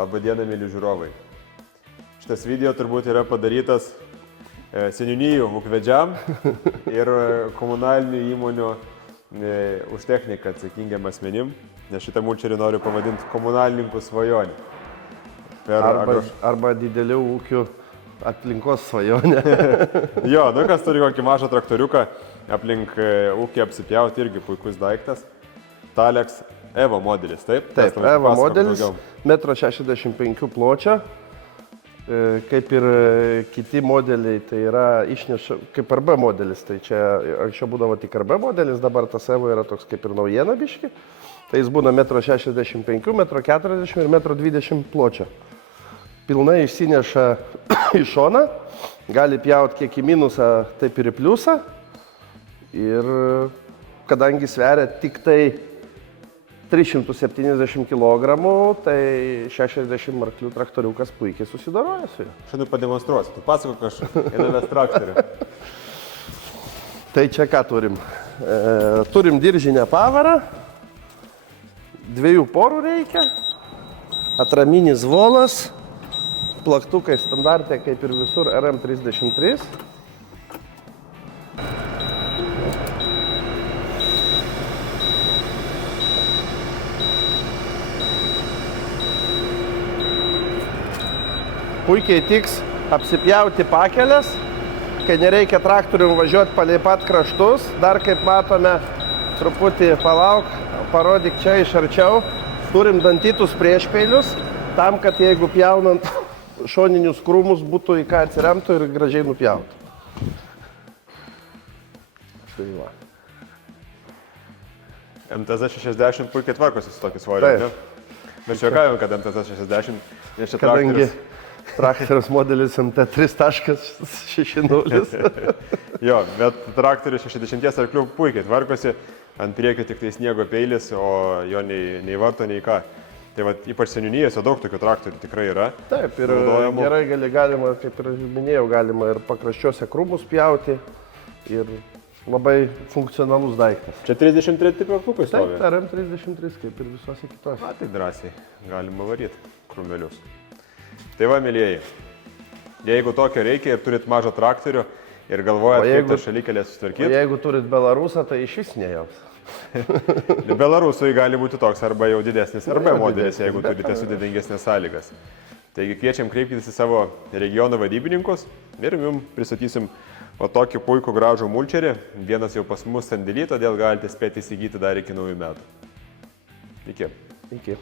Labą dieną, mėly žiūrovai. Šitas video turbūt yra padarytas seniūnijų ūkvedžiam ir komunalinių įmonių už techniką atsakingiam asmenim, nes šitą mulčerį noriu pavadinti komunalininkų svajonį. Arba didelių ūkių aplinkos svajonė. Jo, nu kas turi kokį mažą traktoriuką aplink ūkį apsipjauti, irgi puikus daiktas. Talex Evo modelis, taip? Taip, Evo modelis, 1,65 m pločio, kaip ir kiti modeliai, tai yra išneša, kaip RB modelis, tai čia anksčiau būdavo tik RB modelis, dabar tas Evo yra toks kaip ir naujiena biški, tai jis būna 1,65 m, 1,40 m ir 1,20 m pločio. Pilnai išsineša į šoną, gali pjauti kiek į minusą, taip ir į pliusą ir kadangi sveria tik tai 370 kg, tai 60 arklių traktoriukas puikiai susidaroja su juo. Šiandien pademonstruosiu, tu pasakok, aš einamės traktorių. Tai čia ką turim? Turim diržinę pavarą, 2 porų reikia, atraminis volas, plaktukai standartė kaip ir visur RM33. Puikiai tiks apsipjauti pakelės, kai nereikia traktorium važiuoti palei pat kraštus. Dar kaip matome, truputį palauk, parodyk čia iš arčiau. Turim dantytus priešpeilius, tam, kad jeigu pjaunant šoninius krūmus būtų į ką atsiremtų ir gražiai nupjautų. Štai va. MTZ60 puikiai tvarkosi su tokį svorį, ne? Mes juokavome, kad MTZ60, nes čia traktorius... Traktorius modelis MT3.60. Jo, bet traktorius 60 arklių puikiai tvarkosi, ant priekio tik tai sniego peilis, o jo nei varto, nei ką. Tai va, ypač seniūnijose daug tokių traktorių tikrai yra. Taip, ir gerai galima, kaip ir minėjau, galima ir pakraščiuose krūmus pjauti ir labai funkcionalus daiktas. Čia 33 plaktukai stovi? Taip, RM33, kaip ir visose kitose. Na, tai drąsiai galima varyti krūmelius. Tai va, mėlyjeji, jeigu tokio reikia ir turit mažą traktorių ir galvojat, kaip tą šalikelę sutvarkyti. O jeigu turit Belarusą, tai iš vis nejaus. Belarusui gali būti toks arba jau didesnis, arba modelis, jeigu turite sudėtingesnės sąlygas. Taigi kviečiam kreiptis į savo regiono vadybininkus ir jums pristatysim tokį puikų gražų mulčerį. Vienas jau pas mus sandėly, todėl galite spėti įsigyti dar iki naujų metų. Iki. Iki.